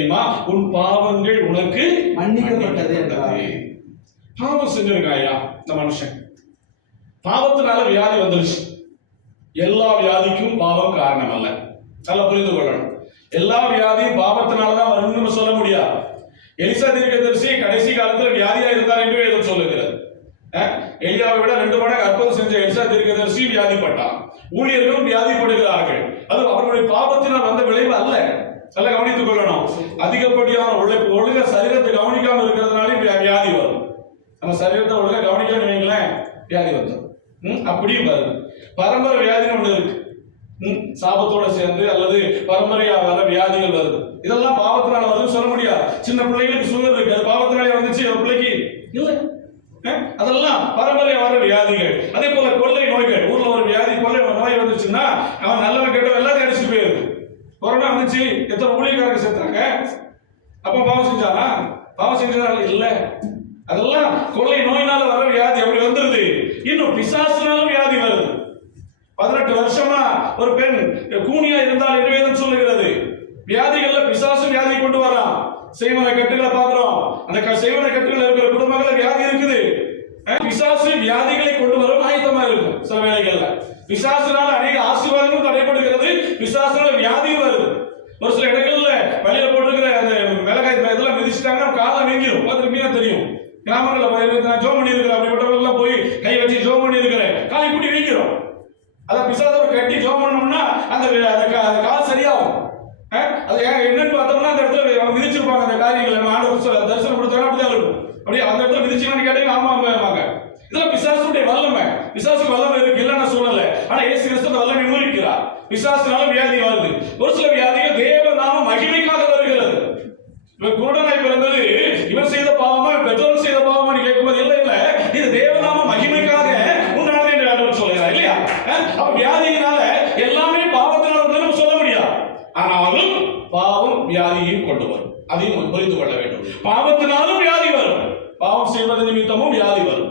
தெரியுமா? உன் பாவங்கள் உனக்கு மன்னிக்கப்பட்டது. பாவம் செஞ்சிருக்காயா இந்த மனுஷன், பாவத்தினால வியாதி வந்துருச்சு. எல்லா வியாதிக்கும் பாவம் காரணம் அல்ல, நல்லா புரிந்து கொள்ளணும். எல்லா வியாதியும் பாவத்தினாலதான் வரும்னு சொல்ல முடியாது. எலிசா தீர்க்கதரிசி கடைசி காலத்துல வியாதியா இருந்தார் என்று வேதம் சொல்லுகிறது. எலியாவை விட 2 மடங்கு அற்புதம் செஞ்ச எலிசா தீர்க்கதரிசி வியாதிப்பட்டான். ஊழியர்களும் வியாதிப்படுகிறார்கள். அது அவர்களுடைய பாவத்தினால் வந்த விளைவு அல்ல. நல்லா கவனித்துக் கொள்ளணும். அதிகப்படியான உழைப்பு, ஒழுங்கா சரீரத்தை கவனிக்காம இருக்கிறதுனாலே வியாதி வரும். நம்ம சரீரத்தை ஒழுங்கா கவனிக்கணும்னு வைங்களேன், வியாதி வந்துடும். அப்படியும் வருது. பரம்பரை வியாதின்னு ஒண்ணு இருக்கு, சாபத்தோட சேர்ந்து அல்லது பரம்பரையா வர வியாதிகள் வருது. இதெல்லாம் பாவத்தினால வருதுன்னு சொல்ல முடியாது. சின்ன பிள்ளைகளுக்கு சுகர் இருக்கு, அது பாவத்தினாலே வந்துச்சு, ஒரு பிள்ளைக்கு இல்லை. அதெல்லாம் பரம்பரையா வர வியாதிகள். அதே போல கொள்ளை நோய்கள். ஊர்ல ஒரு வியாதி, கொள்ளை நோய் வந்துச்சுன்னா அவன் நல்லவன் கெட்டவன் எல்லாத்தையும் அடிச்சுட்டு போயிருது. கொரோனா வந்துச்சு, எத்தனை ஊழியக்காரங்க செத்தாங்க. அப்ப பாவம் செஞ்சானா? பாவம் செஞ்சதால இல்ல. அதெல்லாம் கொள்ளை நோயினால வர வியாதி. அப்படி வந்துருது. இன்னும் பிசாசுனாலும் வியாதி வருது. 18 வருஷமா ஒரு பெண் கூனியா இருந்தால் என்று வேதம் சொல்லுகிறது. வியாதிகள்ல பிசாசு வியாதி கொண்டு வரான். செய்வன கட்டுகளை பார்க்கிறோம். அந்த செய்வன கட்டுகள் இருக்கிற குடும்பங்கள வியாதி இருக்குது. பிசாசு வியாதிகளை கொண்டு வரும் ஆயத்தமா இருக்கும். சில வேளைகள்ல பிசாசுனால அநேக ஆசீர்வாதங்களும் தடைப்படுகிறது, பிசாசுனால வியாதியும் வருது. ஒரு சில இடங்கள்ல வெளியில போட்டிருக்கிற அந்த மிளகாய் இதெல்லாம் மிதிச்சிட்டாங்கன்னா காலம் வீங்கிடும். பார்த்துருப்பீங்க, தெரியும். கிராமங்கள்ல நான் ஜோம் பண்ணி இருக்கிறேன், அப்படிப்பட்டவர்கள் போய் கை வச்சு ஜோம் பண்ணி இருக்கிறேன், கால் இப்படி வீங்கிடும். அதை பிசாசை கட்டி ஜோம் பண்ணோம்னா அந்த கால் சரியாகும். அது என்னன்னு பார்த்தோம்னா அந்த இடத்துல மிதிச்சிருப்பாங்க. அந்த காரியங்களை ஆண்டவர் தரிசனம் கொடுத்தாங்க, அப்படிதான் இருக்கும். அப்படியே அந்த இடத்துல மிதிச்சுன்னு கேட்டீங்க, ஆமா ஆமாங்க. இதெல்லாம் பிசாசுடைய வல்லமை. பிசாசுக்கு வல்லமை இருக்கு, இல்லைன்னு சொல்லல. ஆனா இயேசு கிறிஸ்து அந்த வல்லமை மூலிக்கிறார். பிசாசுனால வியாதி வருது. ஒரு சில வியாதிகள் தேவ நாம மகிமைக்காக வருகிறது. இவன் குருடனாய் பிறந்தது இவன் செய்த பாவமா, பெற்றோர் செய்த பாவமா கேட்கும்போது இல்லை இல்லை, இது தேவநாம மகிமைக்காக உண்டானது என்று ஆண்டவர் சொல்கிறார், இல்லையா? அப்ப வியாதியினால எல்லாமே பாவத்தினால வந்து சொல்ல முடியாது. ஆனாலும் பாவம் வியாதியையும் கொண்டு வரும். அதையும் புரிந்து கொள்ள வேண்டும். பாவத்தினாலும் வியாதி வரும், பாவம் செய்வது நிமித்தமும் வியாதி வரும்.